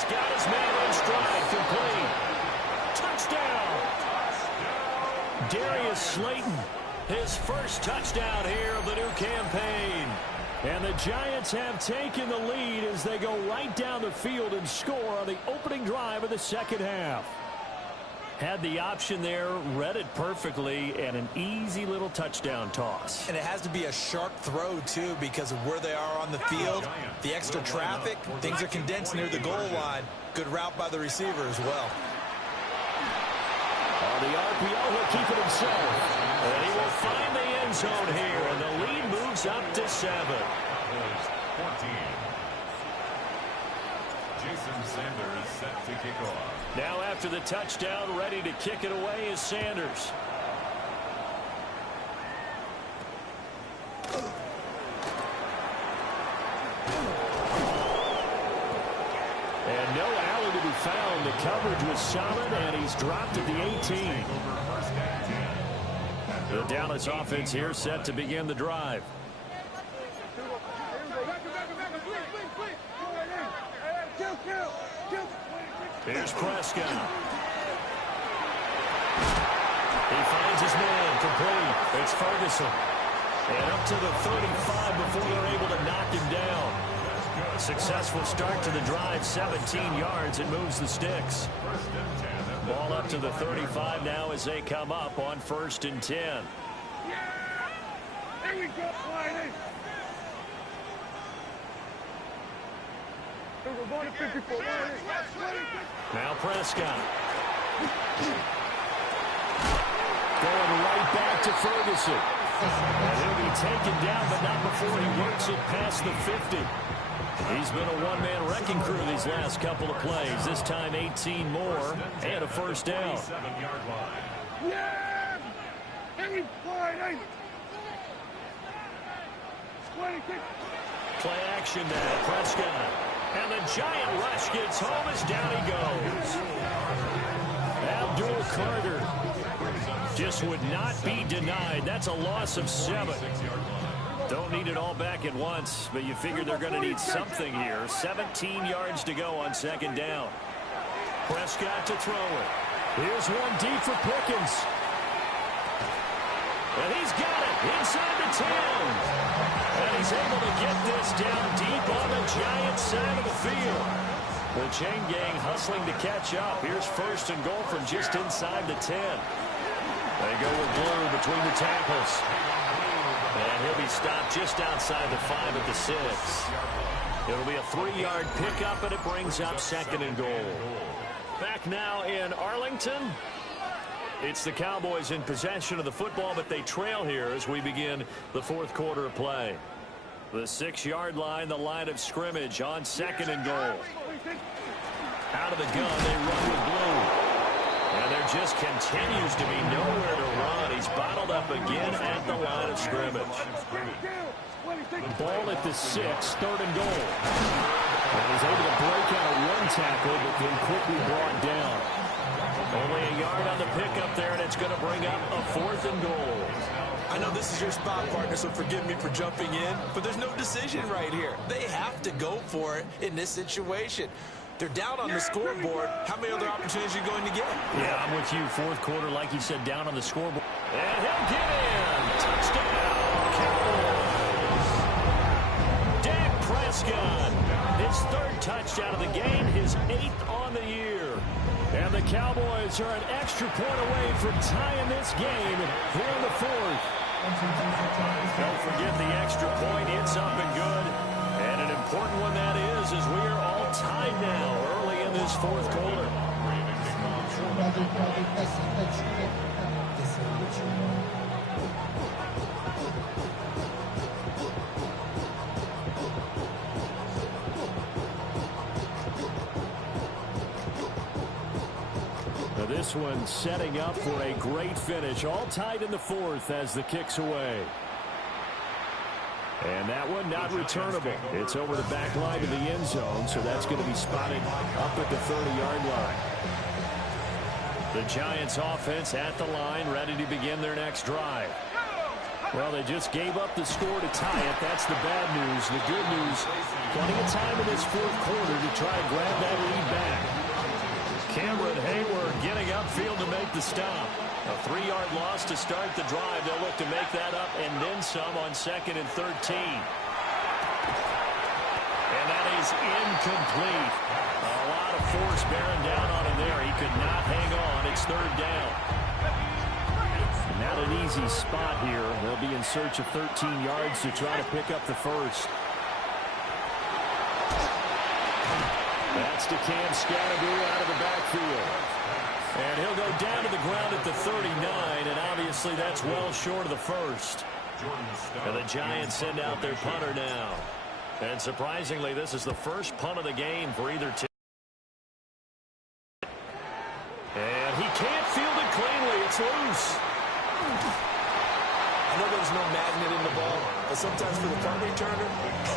He's got his man in stride, complete. Touchdown! Darius Slayton, his first touchdown here of the new campaign. And the Giants have taken the lead as they go right down the field and score on the opening drive of the second half. Had the option there, read it perfectly, and an easy little touchdown toss. And it has to be a sharp throw, too, because of where they are on the field. The extra traffic, things are condensed near the goal line. Good route by the receiver as well. On the RPO, he'll keep it himself. And he will find the end zone here, and the lead moves up to 7. Jason Sanders set to kick off. Now after the touchdown, ready to kick it away is Sanders. And no Allen to be found. The coverage was solid, and he's dropped at the 18. The Dallas offense here set to begin the drive. Here's Prescott. He finds his man, complete. It's Ferguson. And up to the 35 before they're able to knock him down. A successful start to the drive, 17 yards. It moves the sticks. Ball up to the 35 now as they come up on 1st and 10. Here we go, Friday. We're going to 54. Now Prescott. Going right back to Ferguson. And he'll be taken down, but not before he works it past the 50. He's been a one-man wrecking crew these last couple of plays. This time 18 more and a first down. Yeah! Every Friday. Play action now, Prescott. And the giant rush gets home as down he goes. Abdul Carter just would not be denied. That's a loss of 7. Don't need it all back at once, but you figure they're going to need something here. 17 yards to go on 2nd down. Prescott to throw it. Here's one deep for Pickens. And he's got it inside the 10. And he's able to get this down deep on the Giants side of the field. The chain gang hustling to catch up. Here's 1st and goal from just inside the 10. They go with Blue between the tackles. And he'll be stopped just outside the 5 at the 6. It'll be a 3-yard pickup, and it brings up 2nd and goal. Back now in Arlington. It's the Cowboys in possession of the football, but they trail here as we begin the 4th quarter of play. The 6-yard line, the line of scrimmage on 2nd and goal. Out of the gun, they run with Blue. And there just continues to be nowhere to run. He's bottled up again at the line of scrimmage. Ball at the 6, 3rd and goal. And he's able to break out of one tackle, but then quickly brought down. Only a yard on the pickup there, and it's going to bring up a 4th and goal. I know this is your spot, partner, so forgive me for jumping in, but there's no decision right here. They have to go for it in this situation. They're down on the scoreboard. How many other opportunities are you going to get? Yeah, I'm with you. 4th quarter, like you said, down on the scoreboard. And he'll get in. Touchdown, Cowboys. Dak Prescott, his 3rd touchdown of the game, his 8th on the year. And the Cowboys are an extra point away from tying this game here in the 4th. Don't forget the extra point. It's up and good. And an important one that is, as we are all tied now early in this 4th quarter. Now this one setting up for a great finish. All tied in the 4th as the kick's away. And that one not returnable. It's over the back line to the end zone, so that's going to be spotted up at the 30-yard line. The Giants offense at the line, ready to begin their next drive. Well, they just gave up the score to tie it. That's the bad news. The good news, plenty of time in this fourth quarter to try and grab that lead back. Cameron Hayward getting upfield to make the stop. A 3-yard loss to start the drive. They'll look to make that up and then some on 2nd and 13. And that is incomplete. A lot of force bearing down on him there. He could not hang on. It's 3rd down. Not an easy spot here. They'll be in search of 13 yards to try to pick up the first. That's to Cam Scatterbroo out of the backfield. And he'll go down to the ground at the 39, and obviously that's well short of the first. And the Giants send out their punter now. And surprisingly, this is the first punt of the game for either team. And he can't field it cleanly. It's loose. I know there's no magnet in the ball, but sometimes for the punt returner,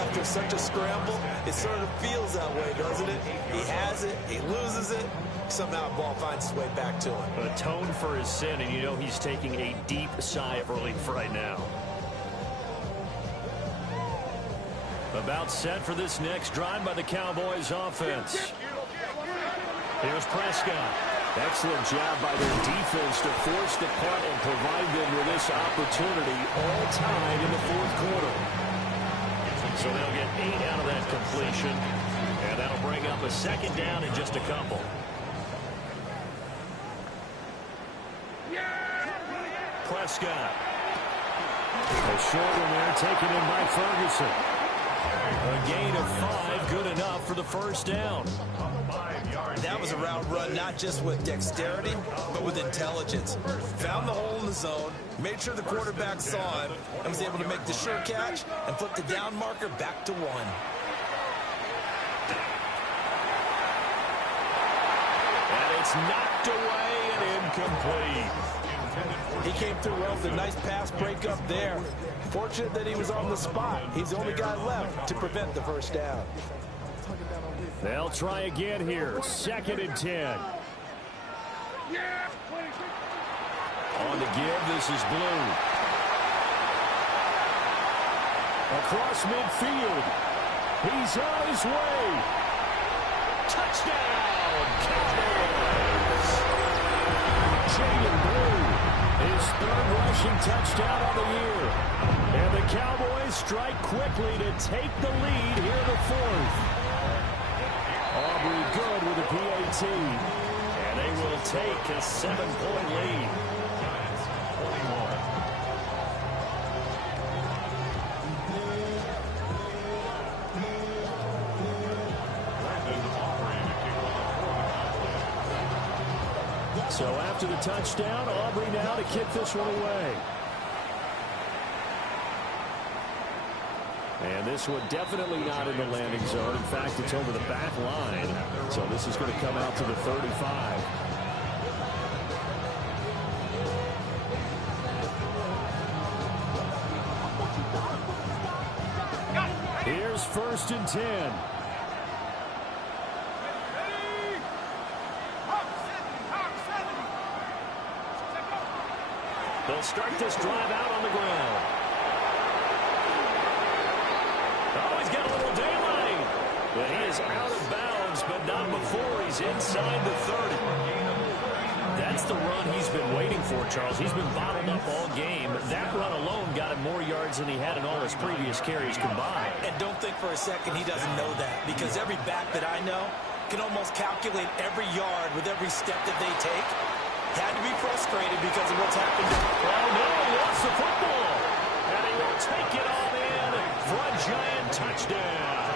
after such a scramble, it sort of feels that way, doesn't it? He has it, he loses it, somehow the ball finds its way back to him. Atone for his sin, and you know he's taking a deep sigh of relief right now. About set for this next drive by the Cowboys offense. Here's Prescott. Excellent job by their defense to force the punt and provide them with this opportunity all tied in the fourth quarter. So they'll get 8 out of that completion, and that'll bring up a 2nd down in just a couple. Prescott. A short one there taken in by Ferguson. A gain of 5, good enough for the first down. That was a route run not just with dexterity, but with intelligence. Found the hole in the zone, made sure the quarterback saw him, and was able to make the sure catch and flip the down marker back to 1. And it's knocked away and incomplete. He came through well with a nice pass breakup there. Fortunate that he was on the spot. He's the only guy left to prevent the first down. They'll try again here. 2nd and 10. On the give, this is Blue. Across midfield. He's on his way. Touchdown, Cowboys. Jaden Blue, his 3rd rushing touchdown of the year. And the Cowboys strike quickly to take the lead here in the 4th. Aubrey good with a PAT. And they will take a 7-point lead. So after the touchdown, Aubrey now to kick this one away. And this one definitely not in the landing zone. In fact, it's over the back line. So this is going to come out to the 35. Here's 1st and 10. They'll start this drive out on the ground. Oh, he's got a little daylight. But he is out of bounds, but not before he's inside the 30. That's the run he's been waiting for, Charles. He's been bottled up all game. That run alone got him more yards than he had in all his previous carries combined. And don't think for a second he doesn't know that, because every back that I know can almost calculate every yard with every step that they take. Had to be frustrated because of what's happened. Oh, no, he lost the football. And he will take it all in for a Giant touchdown.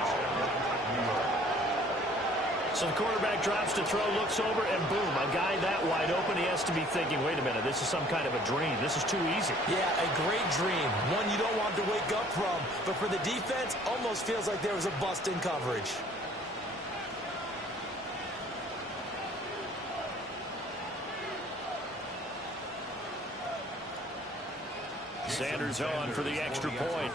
So the quarterback drops to throw, looks over, and boom, a guy that wide open. He has to be thinking, wait a minute, this is some kind of a dream. This is too easy. Yeah, a great dream. One you don't want to wake up from. But for the defense, almost feels like there was a bust in coverage. Sanders on for the extra point.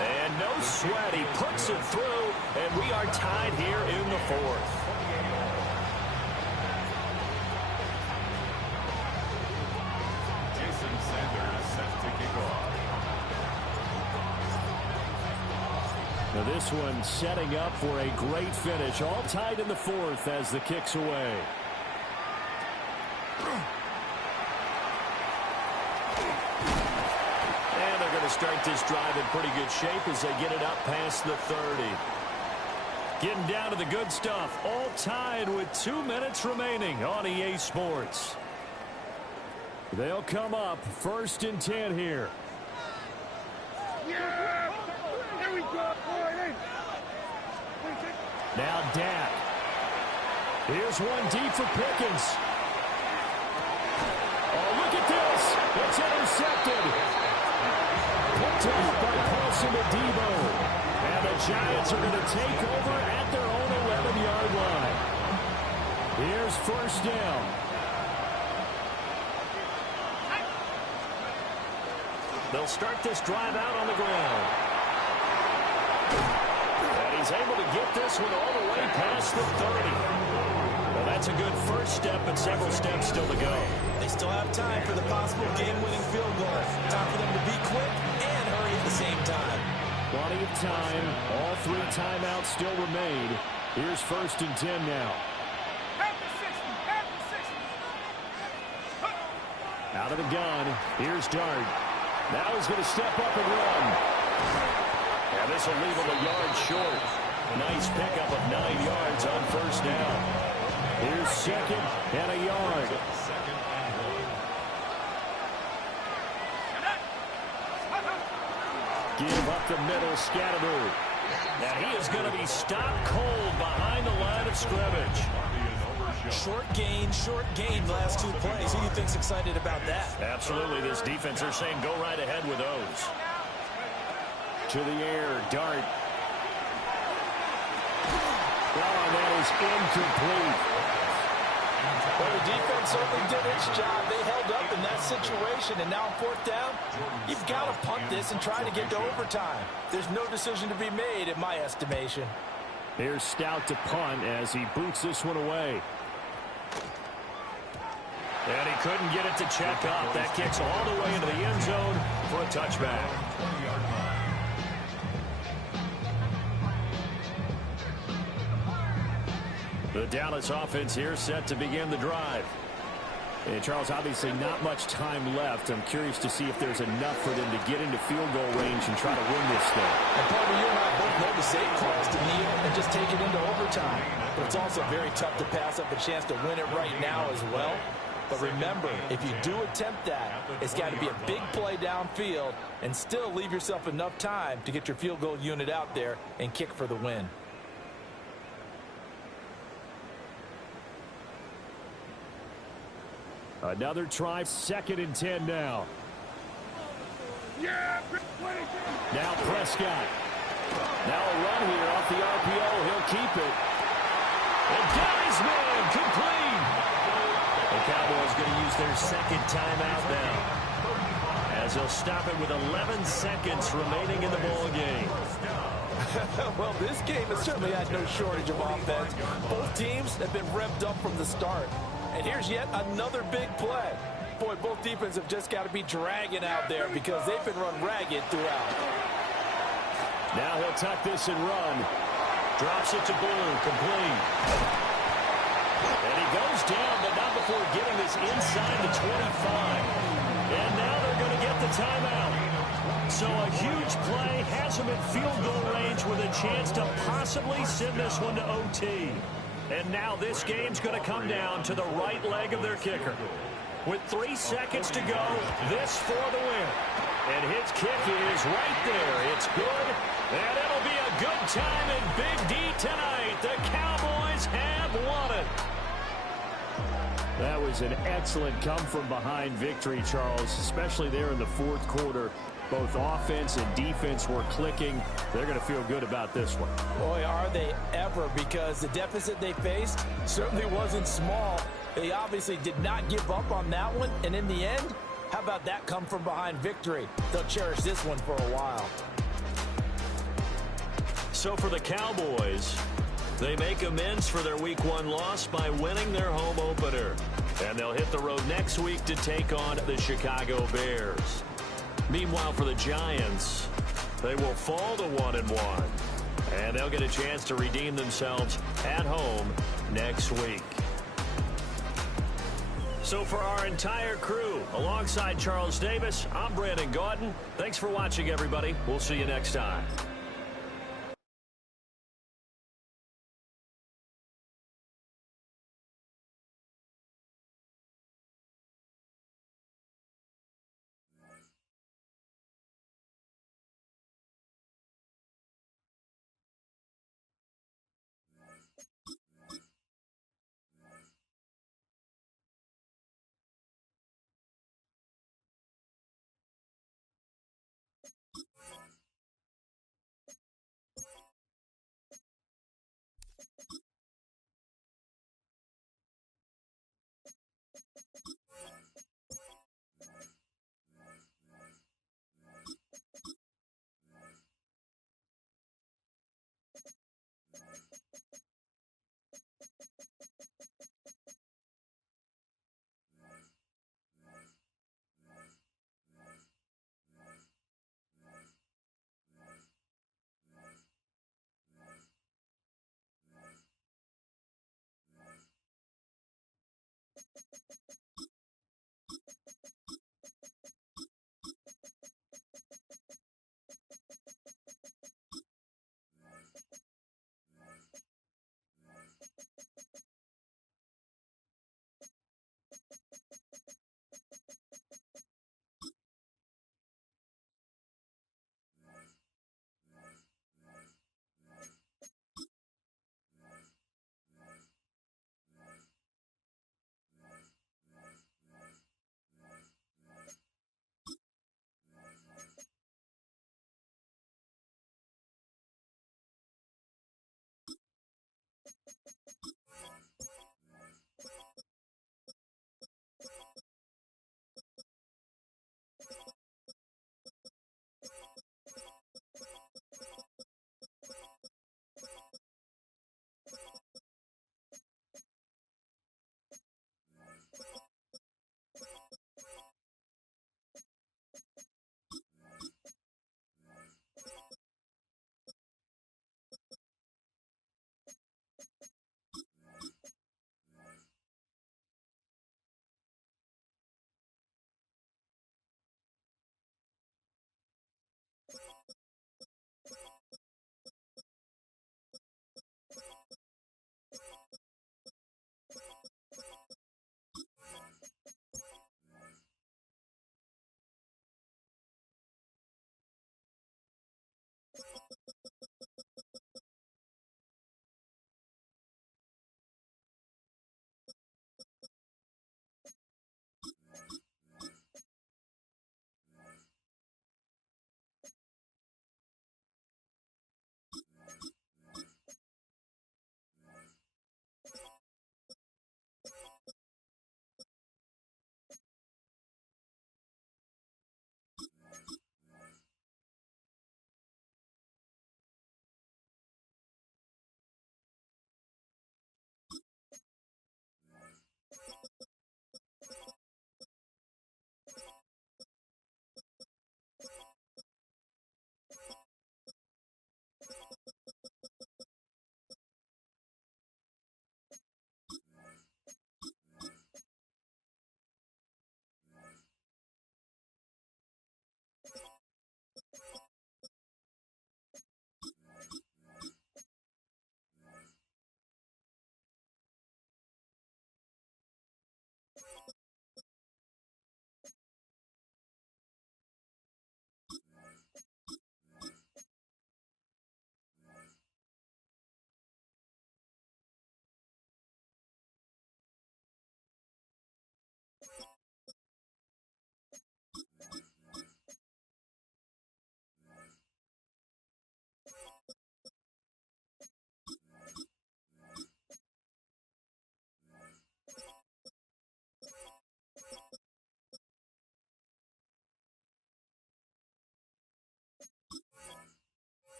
And no sweat. He puts it through, and we are tied here in the 4th. Now this one setting up for a great finish. All tied in the fourth as the kick's away. And they're going to start this drive in pretty good shape as they get it up past the 30. Getting down to the good stuff. All tied with 2 minutes remaining on EA Sports. They'll come up 1st and 10 here. Yeah! Here we go! Now Dak. Here's one deep for Pickens. Oh, look at this. It's intercepted. Picked off by Paulson Adebo. And the Giants are going to take over at their own 11-yard line. Here's 1st down. They'll start this drive out on the ground. And he's able to get this one all the way past the 30. Well, that's a good first step, but several steps still to go. They still have time for the possible game-winning field goal. Time for them to be quick and hurry at the same time. Plenty of time. All 3 timeouts still remain. Here's 1st and 10 now. Out of the gun. Here's Dart. Now he's going to step up and run. And this will leave him a yard short. Nice pickup of 9 yards on 1st down. Here's 2nd and a yard. Give up the middle, Scatterby. Now he is going to be stopped cold behind the line of scrimmage. Short gain last 2 plays. Who do you think's excited about that? Absolutely. This defense, they're saying go right ahead with those. To the air, Dart. Oh, that is incomplete. Well, the defense certainly did its job. They held up in that situation, and now on 4th down, you've got to punt this and try to get to overtime. There's no decision to be made, in my estimation. Here's Stout to punt as he boots this one away. And he couldn't get it to check up. That kicks all the way into the end zone for a touchback. The Dallas offense here set to begin the drive. And Charles, obviously not much time left. I'm curious to see if there's enough for them to get into field goal range and try to win this thing. And probably you and I both know the safe calls to kneel and just take it into overtime. But it's also very tough to pass up a chance to win it right now as well. But remember, if you do attempt that, it's got to be a big play downfield and still leave yourself enough time to get your field goal unit out there and kick for the win. Another try, 2nd and 10 now. Now Prescott. Now a run here off the RPO. He'll keep it. And got his man complete. The Cowboys going to use their 2nd timeout now, as they'll stop it with 11 seconds remaining in the ball game. Well, this game has certainly had no shortage of offense. Both teams have been revved up from the start. And here's yet another big play. Boy, both defenses have just got to be dragging out there because they've been run ragged throughout. Now he'll tuck this and run. Drops it to Blue, complete. And he goes down, but not before getting this inside the 25. And now they're going to get the timeout. So a huge play has him at field goal range with a chance to possibly send this one to OT. And now this game's going to come down to the right leg of their kicker. With 3 seconds to go, this for the win. And his kick is right there. It's good, and it'll be a good time in Big D tonight. The Cowboys have won it. That was an excellent come-from-behind victory, Charles, especially there in the 4th quarter. Both offense and defense were clicking. They're going to feel good about this one. Boy, are they ever, because the deficit they faced certainly wasn't small. They obviously did not give up on that one, and in the end, how about that come-from-behind victory? They'll cherish this one for a while. So for the Cowboys, they make amends for their Week 1 loss by winning their home opener. And they'll hit the road next week to take on the Chicago Bears. Meanwhile, for the Giants, they will fall to 1-1. And they'll get a chance to redeem themselves at home next week. So for our entire crew, alongside Charles Davis, I'm Brandon Gaudin. Thanks for watching, everybody. We'll see you next time.